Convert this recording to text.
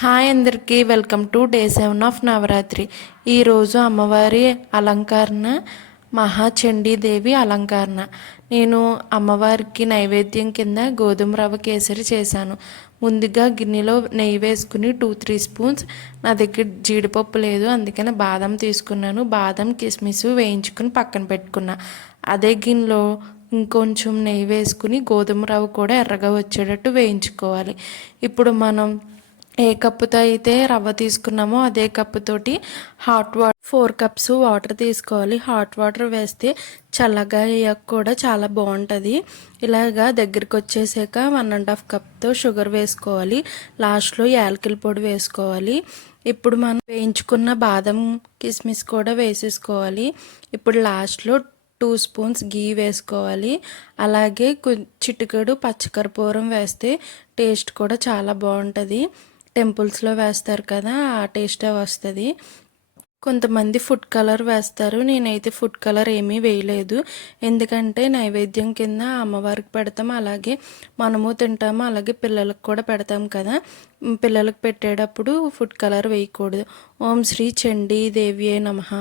Hi అందరికీ welcome to day 7 of Navaratri. ఈరోజు అమ్మవారి అలంకరణ మహాచండీదేవి అలంకరణ. నేను అమ్మవారికి నైవేద్యం కింద గోధుమ రవ్వ కేసరి చేశాను. ముందుగా గిన్నెలో నెయ్యి వేసుకుని 2-3 స్పూన్స్, నా దగ్గర జీడిపప్పు లేదు అందుకని బాదం తీసుకున్నాను. బాదం కిస్మిస్ వేయించుకుని పక్కన పెట్టుకున్నా. అదే గిన్నెలో ఇంకొంచెం నెయ్యి వేసుకుని గోధుమ రవ్వ కూడా ఎర్రగా వచ్చేటట్టు వేయించుకోవాలి. ఇప్పుడు మనం ఏ కప్పుతో అయితే రవ్వ తీసుకున్నామో అదే కప్పుతోటి హాట్ వాటర్ 4 కప్స్ వాటర్ తీసుకోవాలి. హాట్ వాటర్ వేస్తే చల్లగా అయ్యాక కూడా చాలా బాగుంటుంది. ఇలాగా దగ్గరికి వచ్చేసాక 1.5 కప్తో షుగర్ వేసుకోవాలి. లాస్ట్లో యాలకుల పొడి వేసుకోవాలి. ఇప్పుడు మనం వేయించుకున్న బాదం కిస్మిస్ కూడా వేసేసుకోవాలి. ఇప్పుడు లాస్ట్లో 2 స్పూన్స్ గీ వేసుకోవాలి. అలాగే చిటికెడు పచ్చకర్పూరం వేస్తే టేస్ట్ కూడా చాలా బాగుంటుంది. టెంపుల్స్లో వేస్తారు కదా, ఆ టేస్టే వస్తుంది. కొంతమంది ఫుడ్ కలర్ వేస్తారు. నేనైతే ఫుడ్ కలర్ ఏమీ వేయలేదు. ఎందుకంటే నైవేద్యం కింద అమ్మవారికి పెడతాం, అలాగే మనము తింటాము, అలాగే పిల్లలకు కూడా పెడతాం కదా. పిల్లలకు పెట్టేటప్పుడు ఫుడ్ కలర్ వేయకూడదు. ఓం శ్రీ చండీ దేవియే నమః.